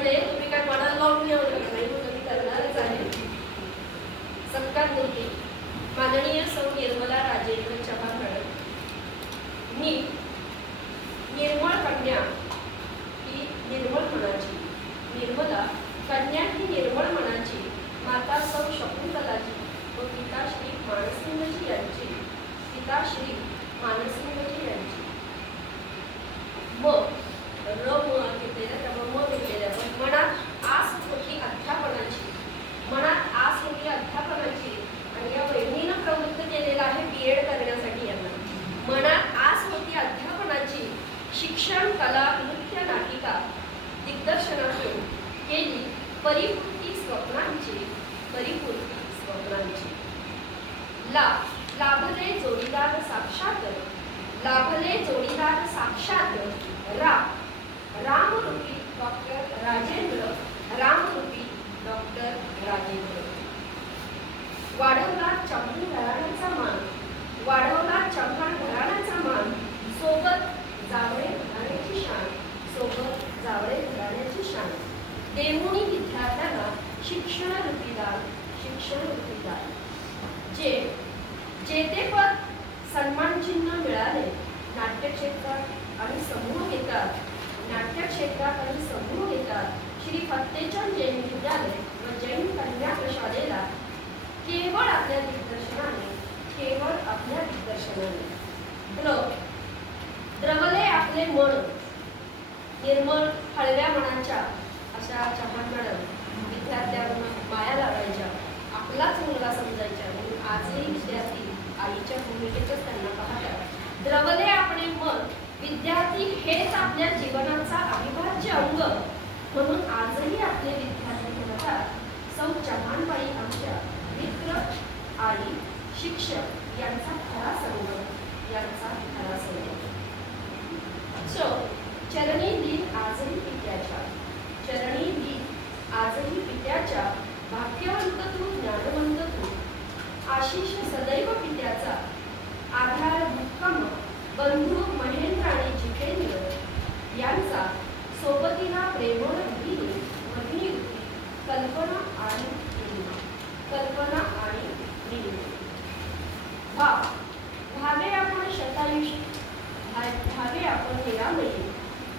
मध्ये तुम्ही काय मनाला लावून घेऊ नका, नाही म्हणून मी करणारच आहे. सत्कार मूर्ती माननीय सौ निर्मला राजेंद्र चव्हाण मॅडम. मी निर्मळ कन्या ही निर्मळ मनाची, निर्मला कन्या ही निर्मळ मनाची माता सौ शकुंतलाजी व पिता श्री मानसिंहजी यांची, पिता श्री मानसिंहजी यांची. मग र म घेतलेल्या त्यामुळे म घेतलेल्या पण मनात आस होती अध्यापनाची, मनात आस होती अध्यापनाची. आणि या बहिणीनं प्रवृत्त केलेला आहे BEd करण्यासाठी यांना. मनात आस होती अध्यापनाची, शिक्षण कला नृत्य नाटिका दिग्दर्शनातून केली परिपूर्ती स्वप्नांची, परिपूर्ती स्वप्नांची. लाभले जोडीदार साक्षात, लाभले जोडीदार साक्षात रामरूपी डॉक्टर राजेंद्र, रामरूपी डॉक्टर राजेंद्र. वाढवला चव्हाण घराण्याचा मान, वाढवला चव्हाण घराण्याचा मान, सोबत जावळे घराण्याची शान, सोबत जावळे घराण्याची शान. देऊनी विद्यार्थ्यांना शिक्षण रूपी दान, शिक्षण रूपी दान. जेतेपद सन्मान चिन्ह मिळाले नाट्यक्षेत्रात आणि समूह घेतात, नाट्यक्षेत्रात आणि समूह घेतात श्री फत्तेचंद जैन विद्यालय व जैन कन्या प्रशालेला केवळ आपल्या दिग्दर्शनाने, केवळ आपल्या दिग्दर्शनाने. द्रवले आपले मन, निर्मळ हळव्या मनाच्या अशा चव्हाण मॅडम विद्यार्थ्यांना माया लागायच्या, आपलाच मुलगा समजायच्या. म्हणून आजही विद्यार्थी आईच्या भूमिकेतच त्यांना पाहतात. द्रवले आपले मन, विद्यार्थी हेच आपल्या जीवनाचा अविभाज्य अंग म्हणून आजही आपले विद्यार्थी म्हणतात सौ चव्हाणबाई आमच्या मित्र, आई, शिक्षक यांचा खरा संग, यांचा खरा संग. चरणी लीन आजही पित्याच्या, चरणी लीन आजही पित्याच्या, भाग्यवंत तू ज्ञानवंत तू, आशिष सदैव पित्याचा, आधार भक्कम बंधू महेंद्र आणि जितेंद्र यांचा, सोबतीला प्रेमळ भगिनी, भगिनी होती कल्पना आणि नीलिमा, कल्पना आणि नीलिमा. भावे आपण शतायुषी, भावे आपण निरामयी,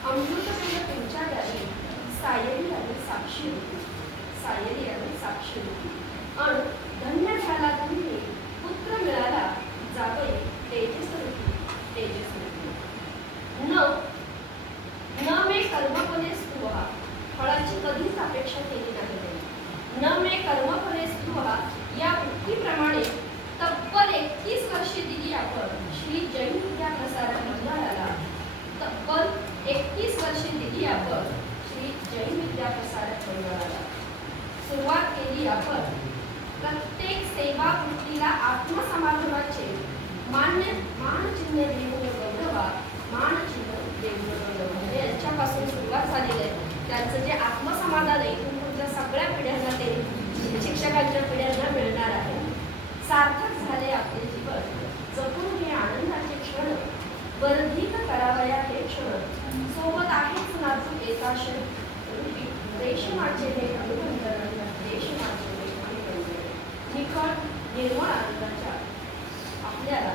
अमृतपिंड तुमच्या दारी, सायली आणि साक्षी होती, सायली आणि साक्षी होती. अन धन्य झाला तुम्ही, पुत्र मिळाला जावई तेजस्वी, तेजस्वी. न मे कर्मफले स्पृहा, फळाची कधीच अपेक्षा केली नाही. न मे कर्मफले स्पृहा या उक्तीप्रमाणे तब्बल 31 वर्षे दिली आपण श्री जैन विद्या प्रसारक मंडळाला, तब्बल 31 वर्षे दिली आपण श्री जैन विद्या प्रसारक मंडळाला. सुरुवात केली आपण प्रत्येक सेवा वृत्तीला आत्मसमाधानाचे मानचिन्ह देऊन गौरवा, मानचिन्ह देऊन गौरवा यांच्यापासून सुरुवात झालेली आहे. त्यांचं जे आत्मसमाधान आहे इथून पुढच्या सगळ्या पिढ्यांना ते शिक्षकांच्या पिढ्यांना मिळणार आहे. सार्थक झाले आपले जीवन, जपून हे आनंदाचे क्षण, वर्धित करावया हे क्षण, सोबत आहेच नाजूक एकाशय रूपी रेशमाचे हे अभिनंदन, रेशमाचे हे अभिनंदन. निखळ निर्मळ आनंदाच्या आपल्याला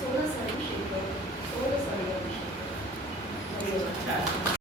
सोनसरी शिकवतो, सोनसरी शिकवतो. धन्यवाद.